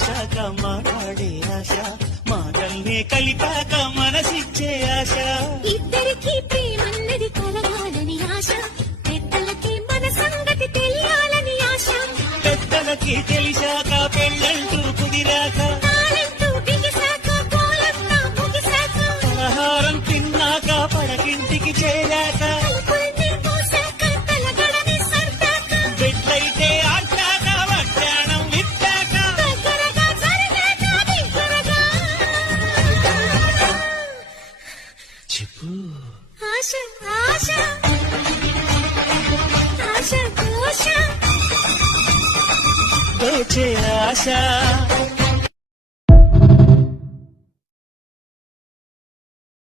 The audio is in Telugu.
చూశాక మాట్లాడే ఆశ, మాటల్నే కలిపాక మనసిచ్చే ఆశ. ఇద్దరికి ప్రేమన్నది కలగాలని ఆశ, పెద్దలకి మన సంగతి తెలియాలని ఆశ. పెద్దలకి తెలిసాక పెళ్ళంటూ కుదిరాక, తాళంటూ బిగిసాక గోలంతా ముగిసాక, పలహారం తిన్నాక పడకింటికి చేరాక, తలుపుల్ని మూసాక తలగడని సర్దాక, పెళ్ళైతే ఆడ్డాక వడ్డాణం విప్పాక, దగ్గరగా జరిగాక దగ్గరగా. చెప్పు ఆశ ఆశ ఆశ దోష దోచే ఆశ